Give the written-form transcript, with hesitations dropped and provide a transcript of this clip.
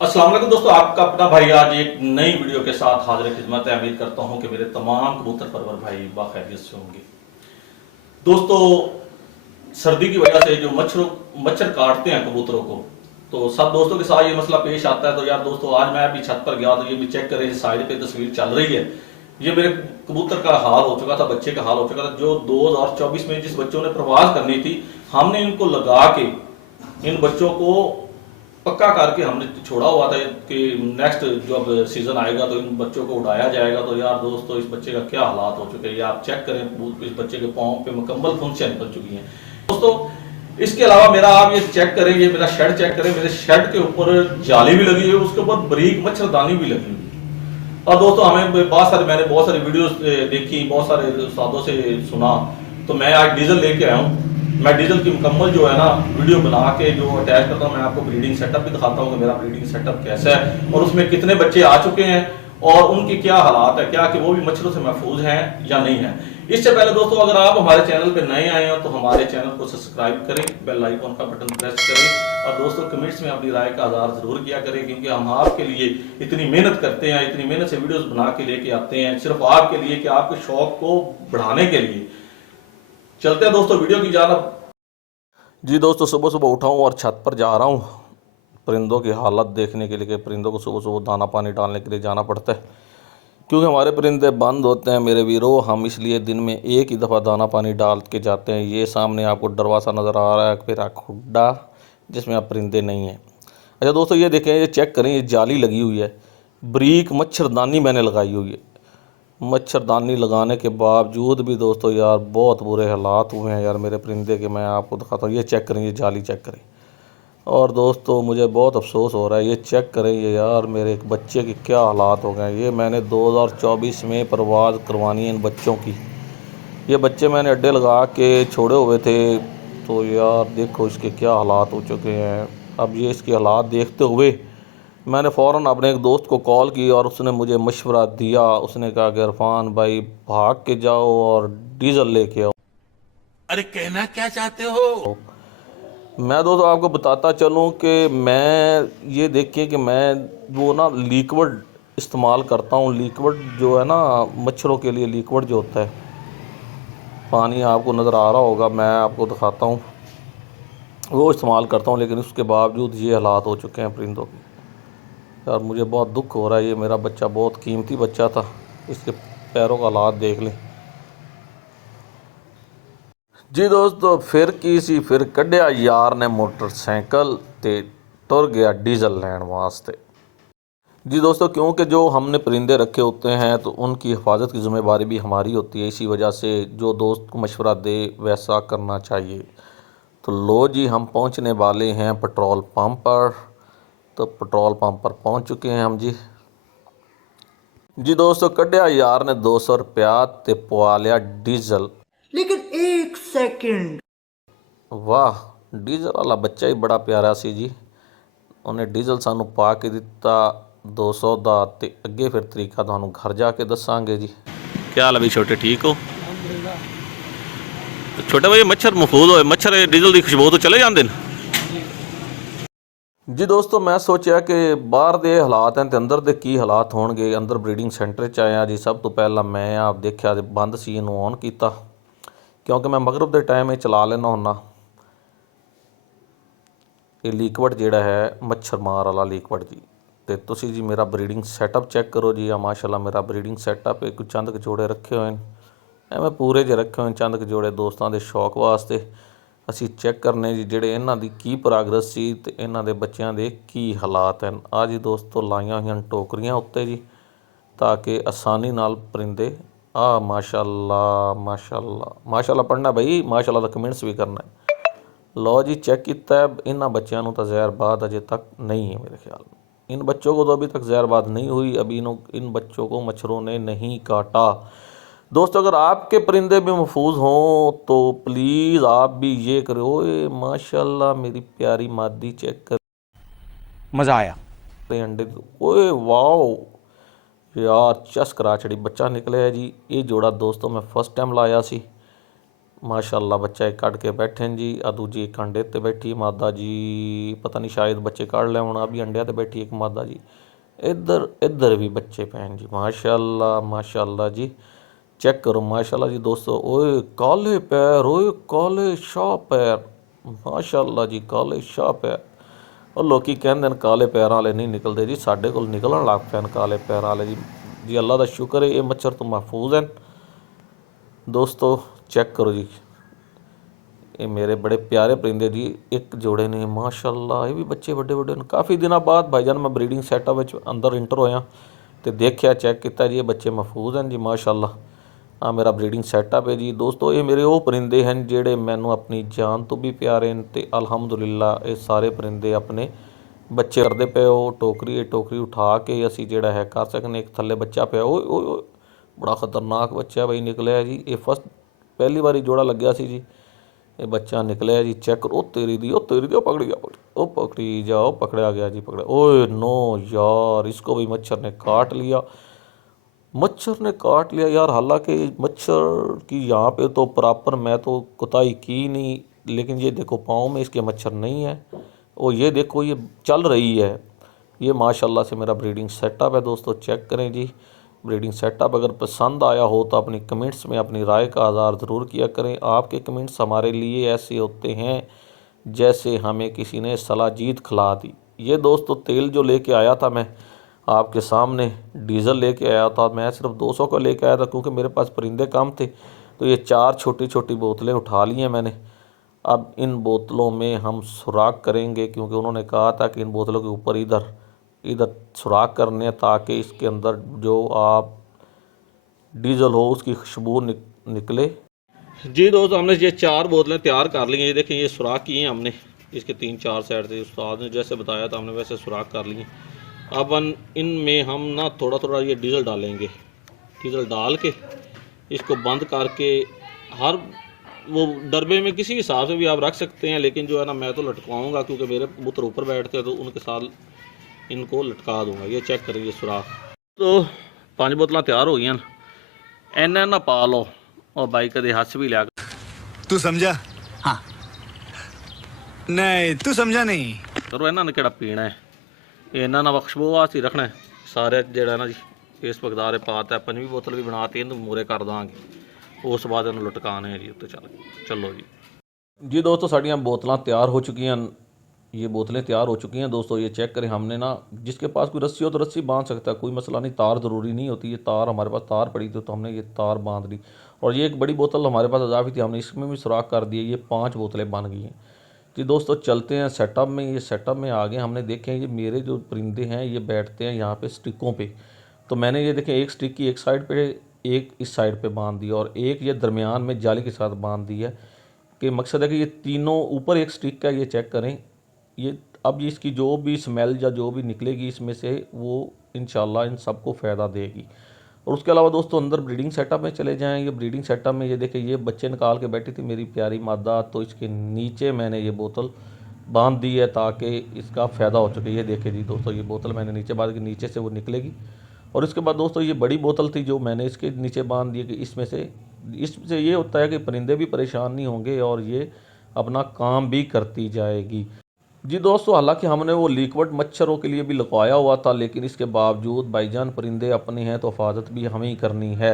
अस्सलाम वालेकुम दोस्तों, आपका अपना भाई आज एक नई वीडियो के साथ हाजिर खिदमत है। उम्मीद करता हूं कि मेरे तमाम कबूतर परवर भाई बाखैरियत से होंगे। दोस्तों, सर्दी की वजह से जो मच्छर काटते हैं कबूतरों को, तो सब दोस्तों के साथ ये मसला पेश आता है। तो यार दोस्तों, आज मैं अभी छत पर गया तो ये भी चेक करें, साइड पे तस्वीर चल रही है। ये मेरे कबूतर का हाल हो चुका था, बच्चे का हाल हो चुका था। जो 2024 में जिस बच्चों ने प्रवास करनी थी, हमने इनको लगा के इन बच्चों को पक्का करके हमने छोड़ा हुआ था कि नेक्स्ट जब सीजन आएगा तो इन बच्चों को उड़ाया जाएगा। तो यार दोस्तों, इस बच्चे का क्या हालात हो चुके हैं, आप चेक करें। इस बच्चे के पाँव पे मुकम्मल फंक्शन निकल चुकी हैं दोस्तों। इसके अलावा मेरा आप ये चेक करें, ये मेरा शेड चेक करें। मेरे शेड के ऊपर जाली भी लगी हुई है, उसके ऊपर बारीक मच्छरदानी भी लगी हुई है। और दोस्तों, मैंने बहुत सारी वीडियोस देखी, बहुत सारे उस्तादों से सुना, तो मैं आज डीजल लेके आया हूँ। मैं डीजल की मुकम्मल जो है ना वीडियो बना के जो अटैच करता हूँ, मैं आपको ब्रीडिंग सेटअप भी दिखाता हूँ कि मेरा ब्रीडिंग सेटअप कैसा है और उसमें कितने बच्चे आ चुके हैं और उनके क्या हालात है, क्या कि वो भी मच्छरों से महफूज हैं या नहीं है। इससे पहले दोस्तों, अगर आप हमारे चैनल पर नए आए हो तो हमारे चैनल को सब्सक्राइब करें, बेल आइकॉन का बटन प्रेस करें और दोस्तों कमेंट्स में अपनी राय का आधार जरूर किया करें, क्योंकि हम आपके लिए इतनी मेहनत करते हैं, इतनी मेहनत से वीडियोस बना के लेके आते हैं सिर्फ आपके लिए, कि आपके शौक को बढ़ाने के लिए। चलते हैं दोस्तों वीडियो की जानब। जी दोस्तों, सुबह सुबह उठा हूँ और छत पर जा रहा हूँ परिंदों की हालत देखने के लिए, कि परिंदों को सुबह सुबह दाना पानी डालने के लिए जाना पड़ता है, क्योंकि हमारे परिंदे बंद होते हैं मेरे वीरों। हम इसलिए दिन में एक ही दफ़ा दाना पानी डाल के जाते हैं। ये सामने आपको दरवाज़ा नज़र आ रहा है, फिर खुड्डा जिसमें आप परिंदे नहीं हैं। अच्छा दोस्तों, ये देखें, ये चेक करें, ये जाली लगी हुई है, ब्रीक मच्छरदानी मैंने लगाई हुई है। मच्छरदानी लगाने के बावजूद भी दोस्तों यार बहुत बुरे हालात हुए हैं यार मेरे परिंदे के। मैं आपको दिखाता हूँ, ये चेक करें, ये जाली चेक करें। और दोस्तों, मुझे बहुत अफसोस हो रहा है, ये चेक करें, ये यार मेरे एक बच्चे के क्या हालात हो गए। ये मैंने 2024 में परवाज़ करवानी है इन बच्चों की। ये बच्चे मैंने अड्डे लगा के छोड़े हुए थे, तो यार देखो इसके क्या हालात हो चुके हैं। अब ये इसके हालात देखते हुए मैंने फ़ौरन अपने एक दोस्त को कॉल की और उसने मुझे मशवरा दिया। उसने कहा कि इरफान भाई, भाग के जाओ और डीजल लेके आओ। अरे कहना क्या चाहते हो। मैं दोस्तों आपको बताता चलूँ कि मैं ये देखिए कि मैं वो ना लिक्विड इस्तेमाल करता हूँ। लिक्विड जो है ना मच्छरों के लिए, लिक्विड जो होता है, पानी आपको नज़र आ रहा होगा, मैं आपको दिखाता हूँ, वो इस्तेमाल करता हूँ। लेकिन उसके बावजूद ये हालात हो चुके हैं परिंदों के। यार मुझे बहुत दुख हो रहा है, ये मेरा बच्चा बहुत कीमती बच्चा था, इसके पैरों का हालात देख लें। जी दोस्तों, फिर कढ़िया यार ने मोटरसाइकिल ते तुर गया डीजल लैन वास्ते। जी दोस्तों, क्योंकि जो हमने परिंदे रखे होते हैं तो उनकी हिफाजत की ज़िम्मेदारी भी हमारी होती है। इसी वजह से जो दोस्त को मशवरा दे वैसा करना चाहिए। तो लो जी, हम पहुंचने वाले हैं पेट्रोल पंप पर। तो पेट्रोल पंप पर पहुंच चुके हैं हम जी। जी दोस्तों, कढ़िया यार ने 200 रुपया ते पवा लिया डीजल। लेकिन एक सेकंड। वाह, डीजल वाला बच्चा ही बड़ा प्यारा सी जी। उन्हें डीजल सानू पा के दिता 200 ਦਾ ਤੇ ਅੱਗੇ ਫਿਰ ਤਰੀਕਾ ਤੁਹਾਨੂੰ ਘਰ ਜਾ ਕੇ ਦੱਸਾਂਗੇ जी। क्या हाल है भाई छोटे, ठीक हो? छोटे भाई, मच्छर महफूज होए, मच्छर डीजल की खुशबू तो चले जाते हैं जी। दोस्तों, मैं सोचा कि बाहर के हालात हैं तो अंदर के की हालात होणगे। अंदर ब्रीडिंग सेंटर च आया जी। सब तो पहला मैं आप देखा बंद सी इनू ऑन किया, क्योंकि मैं मगरब के टाइम चला लेना हुन्ना। ये लिक्विड जिहड़ा है मच्छर मार वाला लिक्विड जी। तो तुसी जी मेरा ब्रीडिंग सैटअप चैक करो जी। आ माशाल्लाह मेरा ब्रीडिंग सैटअप है। कुछ चंद क जोड़े रखे हुए हैं, एवं पूरे जे रखे हुए चंद क जोड़े दोस्तों के शौक वास्ते। असी चैक करने जी ਜਿਹੜੇ ਇਹਨਾਂ ਦੀ ਕੀ ਪ੍ਰੋਗਰੈਸ ਸੀ ਤੇ ਇਹਨਾਂ ਦੇ ਬੱਚਿਆਂ ਦੇ ਕੀ ਹਾਲਾਤ ਹਨ। ਆ ਜੀ ਦੋਸਤੋ, ਲਾਈਆਂ ਹੋਈਆਂ ਟੋਕਰੀਆਂ ਉੱਤੇ ਜੀ, ਤਾਂ ਕਿ ਆਸਾਨੀ ਨਾਲ परिंदे आ माशाल्लाह माशाल्लाह माशाल्लाह पढ़ना भाई, माशाल्लाह का कमेंट्स भी करना है। लो जी, चेक किया है। इन्होंने बच्चों तो जहरबाद अजे तक नहीं है मेरे ख्याल में। इन बच्चों को तो अभी तक जहरबाद नहीं हुई। अभी इन बच्चों को मच्छरों ने नहीं काटा। दोस्तों, अगर आपके परिंदे भी महफूज हों तो प्लीज़ आप भी ये करो। ओए माशाल्लाह, मेरी प्यारी मादी चेक कर, मजा आया। अंडे। ओए वाओ यार, चस करा छड़ी, बच्चा निकले है जी। ये जोड़ा दोस्तों मैं फर्स्ट टाइम लाया सी। माशाल्लाह बच्चा एक कट के बैठे हैं जी, आ दूजी एक अंडे ते बैठी मादा जी, पता नहीं शायद बच्चे काढ़ ले होना, अभी अंडे ते बैठी एक मादा जी। इधर इधर भी बच्चे पैन जी, माशाल्लाह माशाल्लाह जी, चेक करो माशाल्लाह जी दोस्तों। ओए काले पैर, ओए काले शाह पैर, माशाल्लाह जी काले शाह पैर। और लोग कहते हैं काले पैर वाले नहीं निकलते जी, साढ़े को निकलन लग पे काले पैर वाले जी। जी अल्लाह का शुक्र है ये मच्छर तो महफूज हैं दोस्तों। चेक करो जी, ये मेरे बड़े प्यारे परिंदे जी, एक जोड़े ने माशाल्लाह, ये भी बच्चे बड़े बड़े ने। काफ़ी दिनों बाद भाईजान मैं ब्रीडिंग सैटअप अंदर इंटर होया तो देखा चेक किया जी, ये बच्चे महफूज हैं जी माशाल्लाह। हाँ मेरा ब्रीडिंग सैटअप है जी दोस्तों। ये मेरे वो परिंदे हैं जेड़े मैनू अपनी जान तो भी प्यारे हैं ते अल्हम्दुलिल्लाह ये सारे परिंदे अपने बच्चे करते पे हो। टोकरी उठा के असी जेड़ा है कर सकने। एक थले बच्चा पे ओ ओ बड़ा खतरनाक बच्चा भाई निकलिया जी, ये फर्स्ट पहली बारी जोड़ा लग्या सी जी, ये बच्चा निकलिया जी। चेक करो, तेरी दी ओ पकड़ी गया, ओ पकड़ी जाओ, पकड़ा गया जी, पकड़ा। ओए नो यार, इसको भी मच्छर ने काट लिया, मच्छर ने काट लिया यार। हालांकि मच्छर की यहाँ पे तो प्रॉपर मैं तो कुताई की नहीं, लेकिन ये देखो पाँव में इसके मच्छर नहीं है। और ये देखो ये चल रही है, ये माशाल्लाह से मेरा ब्रीडिंग सेटअप है दोस्तों। चेक करें जी ब्रीडिंग सेटअप। अगर पसंद आया हो तो अपनी कमेंट्स में अपनी राय का आज़ार ज़रूर किया करें। आपके कमेंट्स हमारे लिए ऐसे होते हैं जैसे हमें किसी ने सलाजीत खिला दी। ये दोस्तों तेल जो लेके आया था मैं आपके सामने, डीज़ल लेके आया था, मैं सिर्फ 200 का लेके आया था क्योंकि मेरे पास परिंदे कम थे। तो ये 4 छोटी छोटी बोतलें उठा ली हैं मैंने। अब इन बोतलों में हम सुराख करेंगे क्योंकि उन्होंने कहा था कि इन बोतलों के ऊपर इधर इधर सुराख करने ताकि इसके अंदर जो आप डीजल हो उसकी खुशबू निकले जी। दोस्तों हमने ये 4 बोतलें तैयार कर ली हैं। ये देखें ये सुराख किए हैं हमने, इसके 3-4 साइड से उस्ताद ने जैसे बताया था हमने वैसे सुराख कर लिए। अब इनमें हम ना थोड़ा थोड़ा ये डीजल डालेंगे, डीजल डाल के इसको बंद करके हर वो डरबे में किसी हिसाब से भी आप रख सकते हैं, लेकिन जो है ना मैं तो लटकाऊँगा क्योंकि मेरे कबूतर ऊपर बैठते हैं तो उनके साथ इनको लटका दूंगा। ये चेक करेंगे सुराख। तो 5 बोतल तैयार हो गई हैं, इन्ना ना पा लो और भाई कदे हस भी लिया तू समझा? हाँ नहीं तू समझा नहीं करो। इन्होंने केड़ा पीना है, इन्हों ना खुशबू वास्ते रखना है सारे जेड़ा ना जी। इस बगदारे पाता है, 5वीं बोतल भी बनाती इन मूरे कर देंगे, उस बाद इन्होंने लटकाने है जी उत्ते। चलो जी दोस्तों साड़ियाँ बोतलें तैयार हो चुकी हैं, ये बोतलें तैयार हो चुकी हैं दोस्तों। ये चेक करें, हमने ना जिसके पास कोई रस्सी हो तो रस्सी बांध सकता है, कोई मसला नहीं, तार ज़रूरी नहीं होती। ये तार हमारे पास तार पड़ी थी तो हमने ये तार बांध ली। और ये एक बड़ी बोतल हमारे पास इजाफी थी, हमने इसमें भी सुराख कर दिए। ये 5 बोतलें बन गई हैं जी दोस्तों। चलते हैं सेटअप में। ये सेटअप में आगे हमने देखे ये मेरे जो परिंदे हैं ये बैठते हैं यहाँ पे स्टिकों पे। तो मैंने ये देखें एक स्टिक की एक साइड पे, एक इस साइड पे बांध दी और एक ये दरमियान में जाली के साथ बांध दी है। कि मकसद है कि ये तीनों ऊपर एक स्टिक का, ये चेक करें ये। अब इसकी जो भी स्मेल या जो भी निकलेगी इसमें से वो इंशाल्लाह इन सबको फ़ायदा देगी। और उसके अलावा दोस्तों अंदर ब्रीडिंग सेटअप में चले जाएं। ये ब्रीडिंग सेटअप में ये देखिए ये बच्चे निकाल के बैठी थी मेरी प्यारी मादा, तो इसके नीचे मैंने ये बोतल बांध दी है ताकि इसका फ़ायदा हो सके। ये देखे जी दोस्तों ये बोतल मैंने नीचे बांध के नीचे से वो निकलेगी। और इसके बाद दोस्तों ये बड़ी बोतल थी जो मैंने इसके नीचे बांध दी कि इससे ये होता है कि परिंदे भी परेशान नहीं होंगे और ये अपना काम भी करती जाएगी जी दोस्तों। हालांकि हमने वो लिक्विड मच्छरों के लिए भी लगवाया हुआ था, लेकिन इसके बावजूद भाईजान परिंदे अपने हैं तो हिफाजत भी हमें ही करनी है।